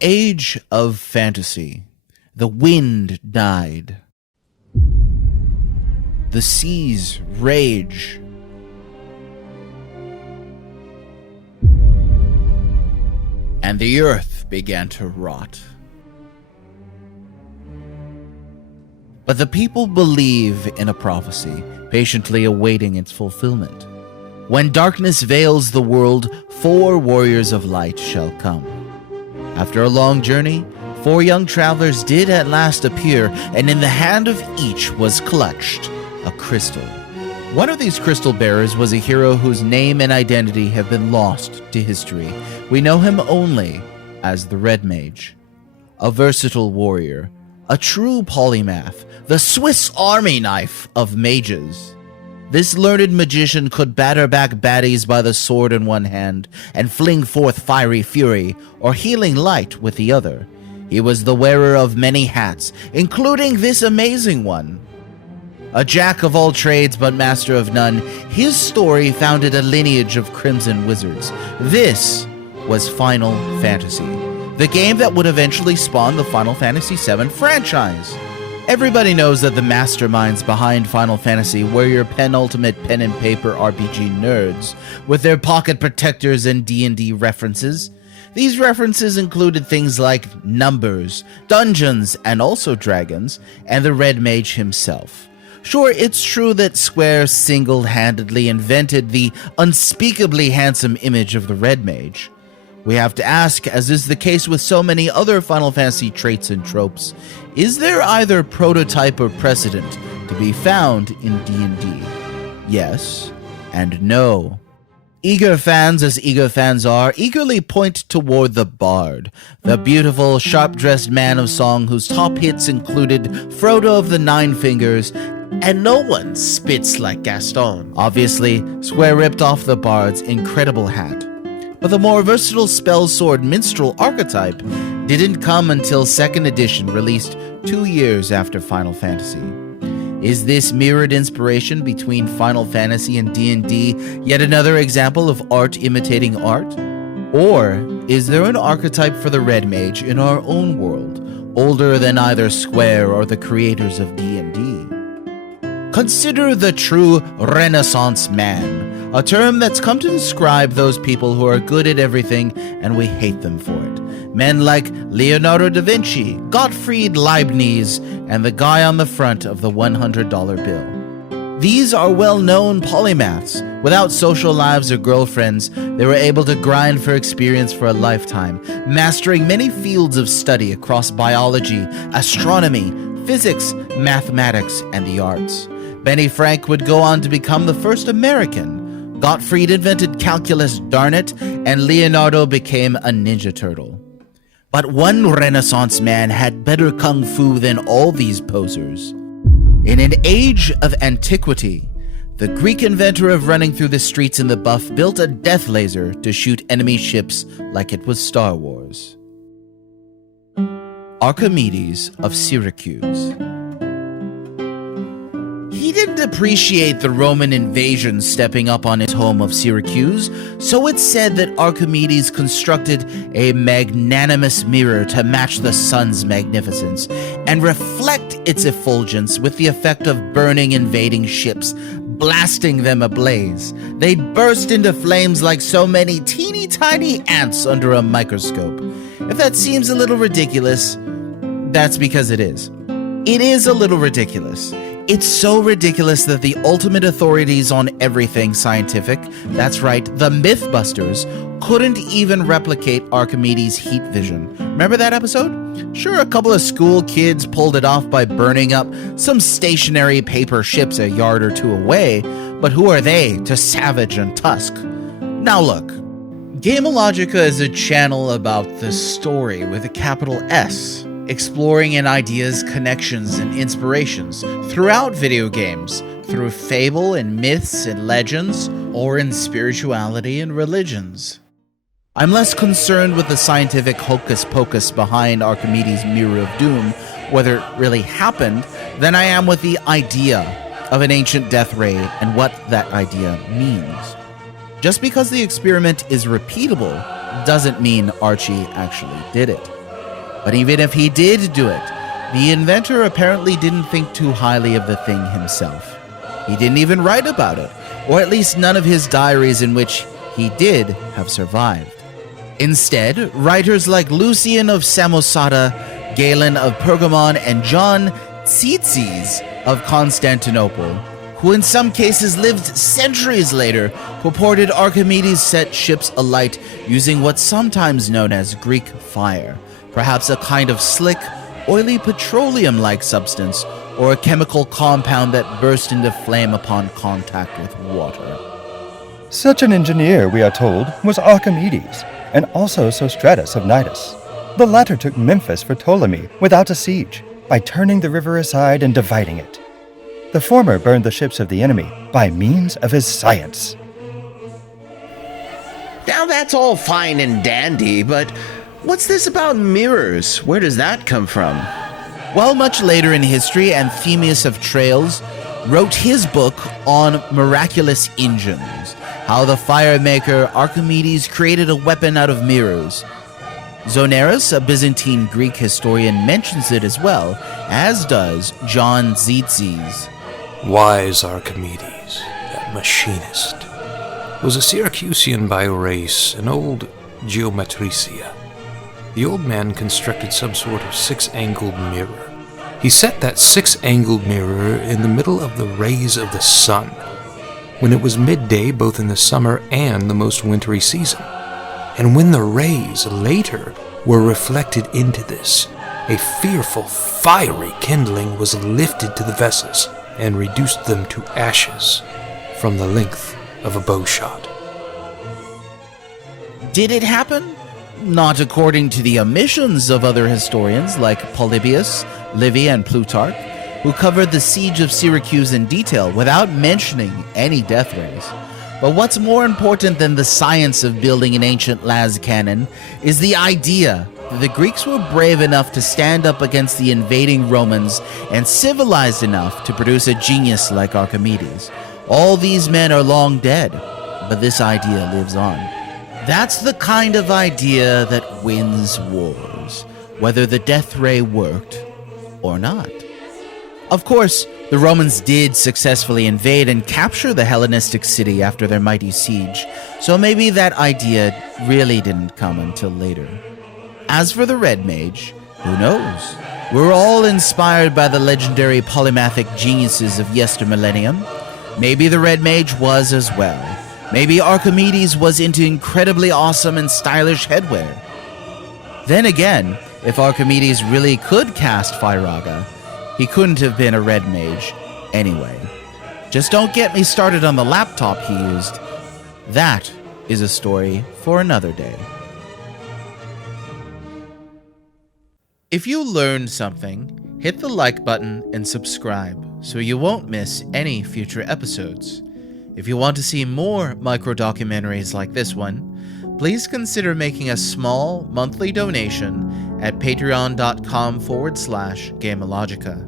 age of fantasy, the wind died. The seas rage. And the earth began to rot. But the people believe in a prophecy, patiently awaiting its fulfillment. When darkness veils the world, 4 warriors of light shall come. After a long journey, 4 young travelers did at last appear, and in the hand of each was clutched a crystal. One of these crystal bearers was a hero whose name and identity have been lost to history. We know him only as the Red Mage, a versatile warrior, a true polymath, the Swiss Army knife of mages. This learned magician could batter back baddies by the sword in one hand and fling forth fiery fury or healing light with the other. He was the wearer of many hats, including this amazing one. A jack of all trades but master of none, his story founded a lineage of crimson wizards. This was Final Fantasy, the game that would eventually spawn the Final Fantasy VII franchise. Everybody knows that the masterminds behind Final Fantasy were your penultimate pen and paper RPG nerds, with their pocket protectors and D&D references. These references included things like numbers, dungeons, and also dragons, and the Red Mage himself. Sure, it's true that Square single-handedly invented the unspeakably handsome image of the Red Mage. We have to ask, as is the case with so many other Final Fantasy traits and tropes, is there either prototype or precedent to be found in D&D? Yes and no. Eager fans, as eager fans are, eagerly point toward the Bard, the beautiful, sharp-dressed man of song whose top hits included Frodo of the Nine Fingers, and no one spits like Gaston. Obviously, Square ripped off the Bard's incredible hat. But the more versatile spell sword minstrel archetype didn't come until 2nd edition, released 2 years after Final Fantasy. Is this mirrored inspiration between Final Fantasy and D&D yet another example of art imitating art? Or is there an archetype for the Red Mage in our own world, older than either Square or the creators of D&D? Consider the true Renaissance man, a term that's come to describe those people who are good at everything and we hate them for it. Men like Leonardo da Vinci, Gottfried Leibniz, and the guy on the front of the $100 bill. These are well-known polymaths. Without social lives or girlfriends, they were able to grind for experience for a lifetime, mastering many fields of study across biology, astronomy, physics, mathematics, and the arts. Benny Frank would go on to become the first American. Gottfried invented calculus, darn it, and Leonardo became a Ninja Turtle. But one Renaissance man had better kung fu than all these posers. In an age of antiquity, the Greek inventor of running through the streets in the buff built a death laser to shoot enemy ships like it was Star Wars. Archimedes of Syracuse. He didn't appreciate the Roman invasion stepping up on his home of Syracuse, so it's said that Archimedes constructed a magnanimous mirror to match the sun's magnificence and reflect its effulgence with the effect of burning invading ships, blasting them ablaze. They'd burst into flames like so many teeny tiny ants under a microscope. If that seems a little ridiculous, that's because it is. It is a little ridiculous. It's so ridiculous that the ultimate authorities on everything scientific, that's right, the Mythbusters, couldn't even replicate Archimedes' heat vision. Remember that episode? Sure, a couple of school kids pulled it off by burning up some stationary paper ships a yard or two away, but who are they to Savage and Tusk? Now look, Gameologica is a channel about the story with a capital S, exploring in ideas, connections, and inspirations throughout video games, through fable and myths and legends, or in spirituality and religions. I'm less concerned with the scientific hocus-pocus behind Archimedes' Mirror of Doom, whether it really happened, than I am with the idea of an ancient death ray and what that idea means. Just because the experiment is repeatable doesn't mean Archie actually did it. But even if he did do it, the inventor apparently didn't think too highly of the thing himself. He didn't even write about it, or at least none of his diaries in which he did have survived. Instead, writers like Lucian of Samosata, Galen of Pergamon, and John Tzitzis of Constantinople, who in some cases lived centuries later, purported Archimedes set ships alight using what's sometimes known as Greek fire, perhaps a kind of slick, oily petroleum-like substance, or a chemical compound that burst into flame upon contact with water. Such an engineer, we are told, was Archimedes, and also Sostratus of Cnidus. The latter took Memphis for Ptolemy without a siege, by turning the river aside and dividing it. The former burned the ships of the enemy by means of his science. Now that's all fine and dandy, but what's this about mirrors? Where does that come from? Well, much later in history, Anthemius of Tralles wrote his book on miraculous engines, how the fire maker Archimedes created a weapon out of mirrors. Zonaras, a Byzantine Greek historian, mentions it as well, as does John Tzitzis. Wise Archimedes, that machinist, was a Syracusan by race, an old geometricia. The old man constructed some sort of six-angled mirror. He set that six-angled mirror in the middle of the rays of the sun, when it was midday both in the summer and the most wintry season. And when the rays later were reflected into this, a fearful fiery kindling was lifted to the vessels and reduced them to ashes from the length of a bow shot. Did it happen? Not according to the omissions of other historians like Polybius, Livy, and Plutarch, who covered the siege of Syracuse in detail without mentioning any death rays. But what's more important than the science of building an ancient las cannon is the idea that the Greeks were brave enough to stand up against the invading Romans and civilized enough to produce a genius like Archimedes. All these men are long dead, but this idea lives on. That's the kind of idea that wins wars, whether the death ray worked or not. Of course, the Romans did successfully invade and capture the Hellenistic city after their mighty siege, so maybe that idea really didn't come until later. As for the Red Mage, who knows? We're all inspired by the legendary polymathic geniuses of yestermillennium. Maybe the Red Mage was as well. Maybe Archimedes was into incredibly awesome and stylish headwear. Then again, if Archimedes really could cast Firaga, he couldn't have been a red mage anyway. Just don't get me started on the laptop he used. That is a story for another day. If you learned something, hit the like button and subscribe so you won't miss any future episodes. If you want to see more micro-documentaries like this one, please consider making a small monthly donation at patreon.com/Gameologica.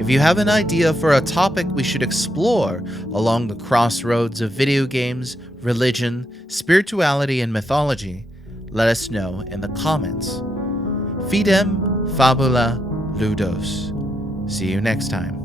If you have an idea for a topic we should explore along the crossroads of video games, religion, spirituality, and mythology, let us know in the comments. Fidem Fabula Ludos. See you next time.